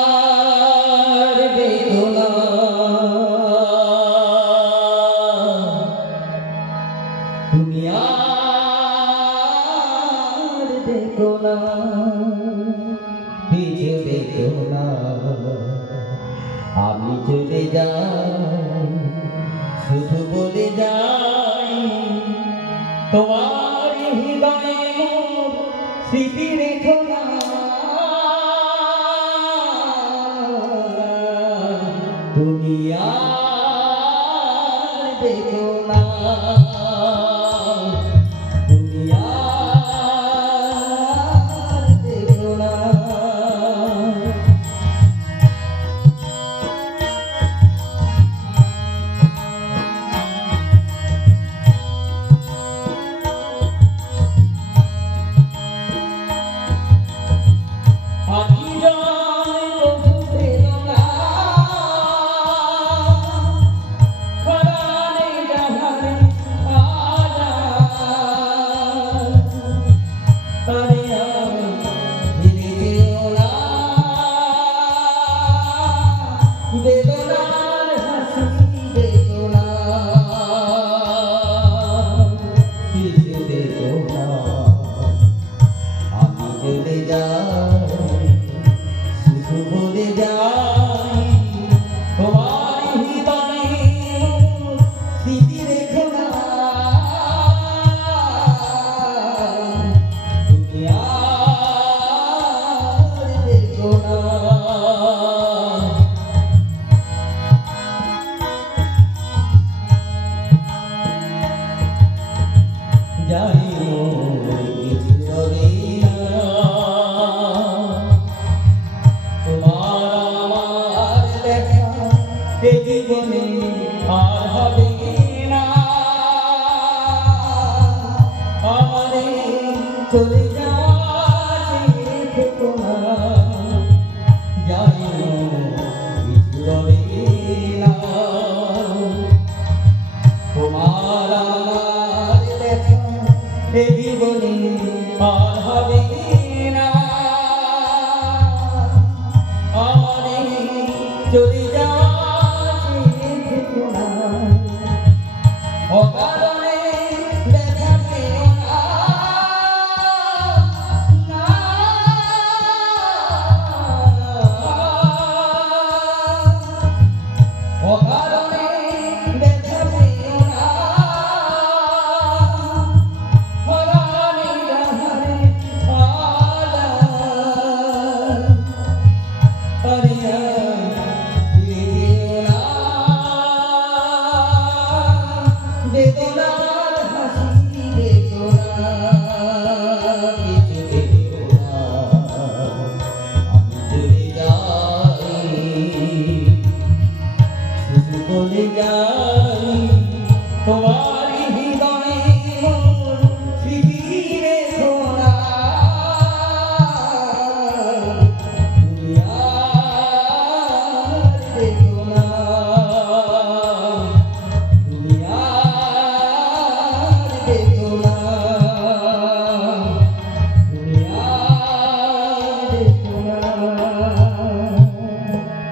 দুনিয়ার বেদনা দুনিয়ার বেদনা পিছে বেদনা আমি চলে যাই শুধু বলে যাই তোমার হৃদয়ে মোর স্মৃতি রেখো না দুনিয়ার বেদনা দুনিয়ার বেদনা বেদনার হাসি বেদনা পিছে বেদনা আমি চলে যাই শুধু বলে যাই তোমার হৃদয়ে স্মৃতি রেখো না দুনিয়ার বেদনা জানি কিছু হবে না তোমার আমার দেখা এ জীবনে আর হবে না আমারে চলে যাওয়া না জানি কিছু হবে না তোমার আমার দেখা এ জীবনে আর হবে না আমারে চলে যাওয়া অকারণে দেখা পেও না অকারণে দেখা পেও না বেদনার হাসি বেদনা পিছে বেদনা আমি চলে যাই শুধু বলে যাই তোমার